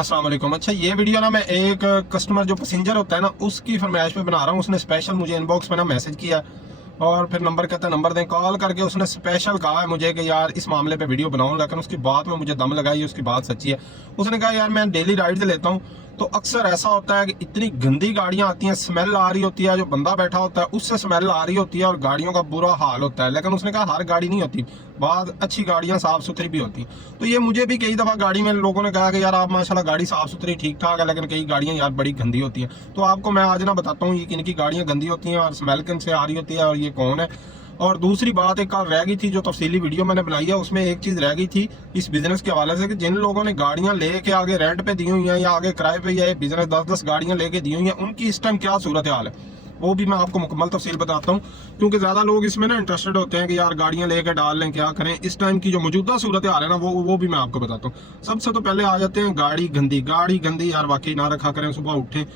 अस्सलाम वालेकुम। अच्छा, ये वीडियो ना मैं एक कस्टमर जो पैसेंजर होता है ना उसकी फरमाइश पे बना रहा हूँ। उसने स्पेशल मुझे इनबॉक्स में ना मैसेज किया और फिर नंबर कहता है नंबर दें, कॉल करके उसने स्पेशल कहा है मुझे कि यार इस मामले पे वीडियो बनाऊं। लेकिन उसकी बात में मुझे दम लगाई, उसकी बात सच्ची है। उसने कहा यार मैं डेली राइड लेता हूँ तो अक्सर ऐसा होता है कि इतनी गंदी गाड़ियां आती हैं, स्मेल आ रही होती है, जो बंदा बैठा होता है उससे स्मेल आ रही होती है और गाड़ियों का बुरा हाल होता है। लेकिन उसने कहा हर गाड़ी नहीं होती, बाद अच्छी गाड़ियां साफ सुथरी भी होती। तो ये मुझे भी कई दफा गाड़ी में लोगों ने कहा कि यार आप माशाल्लाह गाड़ी साफ सुथरी ठीक ठाक है, लेकिन कई गाड़ियां यार बड़ी गंदी होती हैं। तो आपको मैं आज ना बताता हूँ ये किन की गाड़ियां गंदी होती हैं और स्मेल किन से आ रही होती है और ये कौन है। और दूसरी बात एक कल रह गई थी, जो तफसीली वीडियो मैंने बनाई है उसमें एक चीज रह गई थी इस बिजनेस के हवाले से कि जिन लोगों ने गाड़ियां लेके आगे रेंट पे दी हुई हैं या आगे किराए पे या बिजनेस 10-10 गाड़ियां लेके दी हुई हैं, उनकी इस टाइम क्या सूरत हाल है वो भी मैं आपको मुकम्मल तफसील बताता हूँ। क्योंकि ज्यादा लोग इसमें ना इंटरेस्टेड होते हैं कि यार गाड़ियां लेके डाल लें, क्या करें। इस टाइम की जो मौजूदा सूरत हाल है ना वो भी मैं आपको बताता हूँ। सबसे तो पहले आ जाते हैं गाड़ी गंदी यार वाकई ना रखा करें। सुबह उठे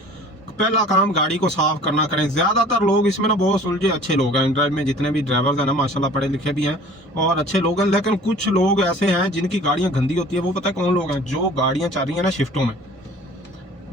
पहला काम गाड़ी को साफ करना करें। ज्यादातर लोग इसमें ना बहुत सुलझे अच्छे लोग हैं, ड्राइव में जितने भी ड्राइवर्स हैं ना माशाल्लाह पढ़े लिखे भी हैं और अच्छे लोग हैं। लेकिन कुछ लोग ऐसे हैं जिनकी गाड़ियां गंदी होती है। वो पता है कौन लोग हैं? जो गाड़ियां चल रही है ना शिफ्टों में,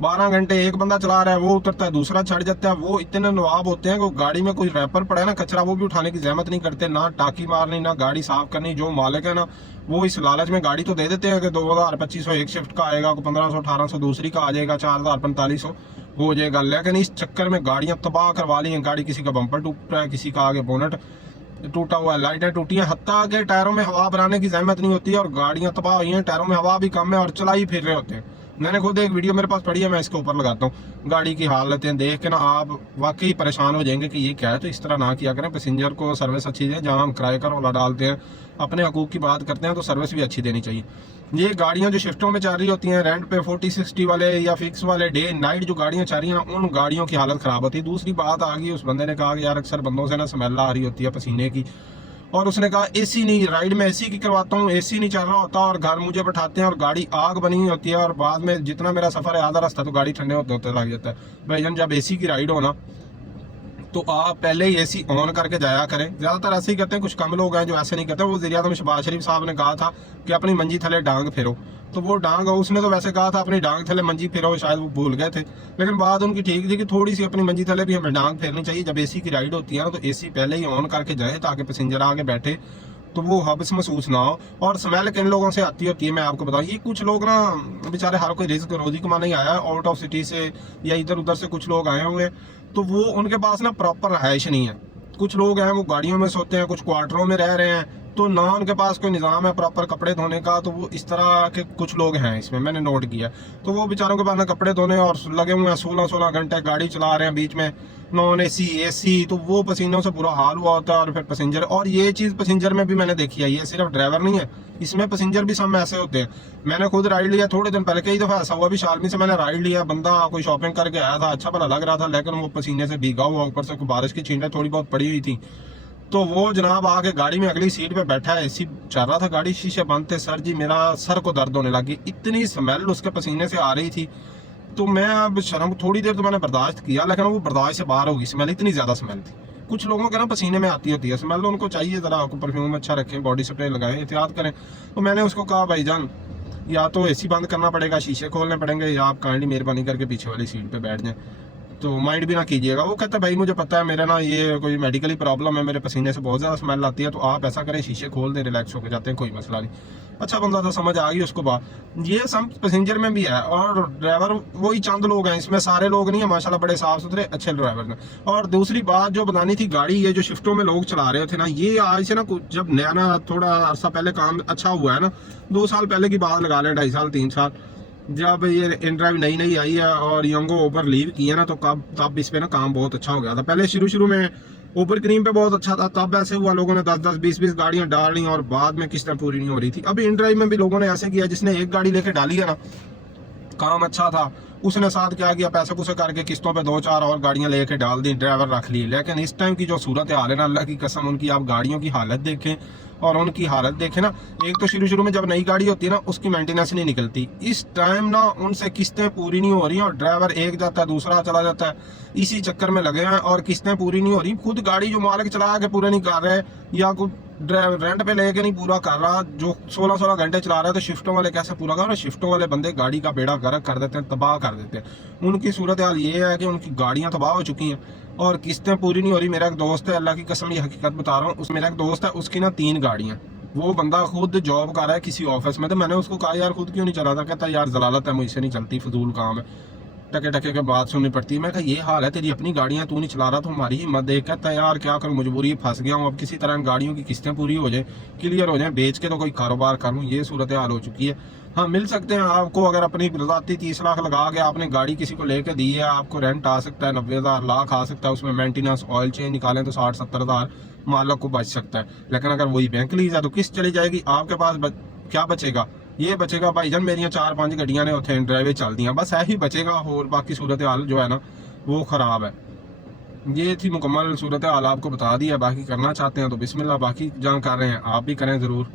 12 घंटे एक बंदा चला रहा है, वो उतरता है दूसरा चढ़ जाता है। वो इतने नवाब होते हैं कि गाड़ी में कोई रैपर पड़ा है ना कचरा, वो भी उठाने की जहमत नहीं करते, ना टाकी मारनी ना गाड़ी साफ करनी। जो मालिक है ना वो इस लालच में गाड़ी तो दे देते हैं कि 2000-2500 एक शिफ्ट का आएगा, 1500-1800 दूसरी का आ जाएगा, 4000-4500 हो जाएगा। लेकिन इस चक्कर में गाड़ियां तबाह करवा ली हैं। गाड़ी किसी का बम्पर टूट रहा है, किसी का आगे बोनट टूटा हुआ है, लाइटें टूटी हैं, हत्ता के टायरों में हवा भराने की जहमत नहीं होती है और गाड़ियां तबाह हुई हैं। टायरों में हवा भी कम है और चला ही फिर रहे होते हैं। मैंने खुद एक वीडियो मेरे पास पड़ी है, मैं इसके ऊपर लगाता हूँ। गाड़ी की हालतें देख के ना आप वाकई परेशान हो जाएंगे कि ये क्या है। तो इस तरह ना किया करें, पैसेंजर को सर्विस अच्छी दें। जहाँ हम किराए का रौला डालते हैं, अपने हकूक की बात करते हैं, तो सर्विस भी अच्छी देनी चाहिए। ये गाड़ियां जो शिफ्टों में चल रही होती हैं रेंट पे 40-60 वाले या फिक्स वाले डे नाइट जो गाड़ियां चल रही हैं ना, उन गाड़ियों की हालत खराब होती है। दूसरी बात आ गई, उस बंदे ने कहा कि यार अक्सर बंदों से ना स्मेल आ रही होती है पसीने की, और उसने कहा एसी नहीं, राइड में एसी की करवाता हूँ, एसी नहीं चल रहा होता और घर मुझे बैठाते हैं और गाड़ी आग बनी हुई होती है और बाद में जितना मेरा सफर है आधा रास्ता तो गाड़ी ठंडे होते होते लग जाता है। भाईजान जब एसी की राइड हो ना तो आप पहले ही एसी ऑन करके जाया करें। ज्यादातर ऐसे ही करते हैं, कुछ कम लोग हैं जो ऐसे नहीं करते। वो वज़ीर-ए-आज़म शहबाज शरीफ साहब ने कहा था कि अपनी मंजी थले डांग फेरो, तो वो डांग उसने तो वैसे कहा था अपनी डांग थले मंजी फेरो, शायद वो भूल गए थे। लेकिन बात उनकी ठीक थी कि थोड़ी सी अपनी मंजी थले भी हमें डांग फेरनी चाहिए। जब एसी की राइड होती है ना तो एसी पहले ही ऑन करके जाए ताकि पैसेंजर आगे बैठे तो वो हब्स महसूस ना हो। और स्मेल किन लोगों से आती होती है मैं आपको बताऊं। ये कुछ लोग ना बेचारे हर कोई रिस्क रोजी कमाने ही आया है, आउट ऑफ सिटी से या इधर उधर से कुछ लोग आए हुए, तो वो उनके पास ना प्रॉपर रहायश नहीं है। कुछ लोग हैं वो गाड़ियों में सोते हैं, कुछ क्वार्टरों में रह रहे हैं, तो ना उनके पास कोई निज़ाम है प्रॉपर कपड़े धोने का। तो वो इस तरह के कुछ लोग हैं इसमें मैंने नोट किया। तो वो बेचारों के पास ना कपड़े धोने और लगे हुए हैं 16-16 घंटे गाड़ी चला रहे हैं, बीच में नॉन एसी एसी, तो वो पसीनों से बुरा हाल हुआ होता है। और फिर पैसेंजर, और ये चीज़ पैसेंजर में भी मैंने देखी है, ये सिर्फ ड्राइवर नहीं है, इसमें पैसेंजर भी सब ऐसे होते हैं। मैंने खुद राइड लिया थोड़े दिन पहले, कई दफ़ा ऐसा हुआ भी शालमी से मैंने राइड लिया, बंदा कोई शॉपिंग करके आया था, अच्छा भला लग रहा था, लेकिन वो पसीने से भीगा हुआ, ऊपर से बारिश की छींटें थोड़ी बहुत पड़ी हुई थी। तो वो जनाब आके गाड़ी में अगली सीट पे बैठा है, एसी चल रहा था, गाड़ी शीशे बंद थे। सर जी मेरा सर को दर्द होने लगी, इतनी स्मेल उसके पसीने से आ रही थी। तो मैं अब शर्म थोड़ी देर तो मैंने बर्दाश्त किया, लेकिन वो बर्दाश्त से बाहर होगी स्मेल, इतनी ज्यादा स्मेल थी। कुछ लोगों के ना पसीने में आती होती है स्मेल, उनको चाहिए जरा परफ्यूम अच्छा रखें, बॉडी स्प्रे लगाएं, एहतियात करें। तो मैंने उसको कहा भाईजान या तो एसी बंद करना पड़ेगा, शीशे खोलने पड़ेंगे, या आप काइंडली मेहरबानी करके पीछे वाली सीट पे बैठ जाएं, तो माइंड भी ना कीजिएगा। वो कहता है भाई मुझे पता है मेरा ना ये कोई मेडिकली प्रॉब्लम है, मेरे पसीने से बहुत ज़्यादा स्मेल आती है, तो आप ऐसा करें शीशे खोल दें, रिलैक्स होकर जाते हैं, कोई मसला नहीं। अच्छा बंदा तो समझ आ गई उसको बात। ये सब पैसेंजर में भी है और ड्राइवर वही चंद लोग हैं, इसमें सारे लोग नहीं है माशाल्लाह, बड़े साफ सुथरे अच्छे ड्राइवर हैं। और दूसरी बात जो बतानी थी, गाड़ी ये जो शिफ्टों में लोग चला रहे थे ना, ये आज से ना कुछ जब नया ना थोड़ा अरसा पहले काम अच्छा हुआ है ना, 2 साल पहले की बात लगा लें, 2.5 साल 3 साल, जब ये इन ड्राइव नई नई आई है और यंगो ओवर लीव की है ना, तो तब इस पे ना काम बहुत अच्छा हो गया था। पहले शुरू में ओवर क्रीम पे बहुत अच्छा था, तब ऐसे हुआ लोगों ने 10-10 20-20 गाड़ियां डाल ली और बाद में किस्तें पूरी नहीं हो रही थी। अभी इन ड्राइव में भी लोगों ने ऐसे किया, जिसने एक गाड़ी लेके डाली है ना, काम अच्छा था, उसने साथ क्या किया, पैसे पूसे करके किस्तों पे 2-4 और गाड़ियां लेके डाल दी, ड्राइवर रख ली। लेकिन इस टाइम की जो सूरत हाल है ना, अल्लाह की कसम, उनकी आप गाड़ियों की हालत देखें और उनकी हालत देखें ना। एक तो शुरू में जब नई गाड़ी होती है ना उसकी मेंटेनेंस नहीं निकलती, इस टाइम ना उनसे किस्तें पूरी नहीं हो रही और ड्राइवर एक जाता है दूसरा चला जाता है, इसी चक्कर में लगे हैं और किस्तें पूरी नहीं हो रही। खुद गाड़ी जो मालिक चला के पूरे नहीं कर रहे, या कुछ रेंट पे लेके नहीं पूरा कर रहा, जो 16-16 घंटे चला रहा है तो शिफ्टों वाले कैसे पूरा कर रहे हैं? शिफ्टों वाले बंदे गाड़ी का बेड़ा गर्क कर देते हैं, तबाह कर देते हैं। उनकी सूरत हाल ये है कि उनकी गाड़ियां तबाह हो चुकी हैं और किस्तें पूरी नहीं हो रही। मेरा एक दोस्त है, अल्लाह की कसम ये हकीकत बता रहा हूँ, मेरा एक दोस्त है, उसकी ना 3 गाड़ियां, वो बंदा खुद जॉब कर रहा है किसी ऑफिस में। तो मैंने उसको कहा यार खुद क्यों नहीं चला था? कहता यार जलालत है, मुझसे नहीं चलती, फजूल काम है, टके टके के बात सुननी पड़ती है। मैं कहा ये हाल है तेरी अपनी गाड़ियां, तू नहीं चला रहा तो हमारी हिम्मत देख। कहता यार क्या करूं, मजबूरी, फंस गया हूं, अब किसी तरह गाड़ियों की किस्तें पूरी हो जाए, क्लियर हो जाए, बेच के तो कोई कारोबार कर लूं, ये सूरत हाल हो चुकी है। हाँ मिल सकते हैं आपको, अगर अपनी रजाती 30 लाख लगा के आपने गाड़ी किसी को लेके दी है, आपको रेंट आ सकता है 90,000 लाख आ सकता है, उसमें मेंटेनेंस ऑयल चेंज निकालें तो 60-70 हज़ार मालक को बच सकता है। लेकिन अगर वही बैंक लीज है तो किस्त चली जाएगी, आपके पास क्या बचेगा? ये बचेगा भाईजान मेरिया 4-5 गड्डियां ने उत्थे ड्राइवे चल दियां, बस यही बचेगा, और बाकी सूरत हाल जो है ना वो खराब है। ये थी मुकम्मल सूरत हाल, आपको बता दिया। बाकी करना चाहते हैं तो बिस्मिल्लाह, बाकी जहाँ कर रहे हैं आप भी करें ज़रूर।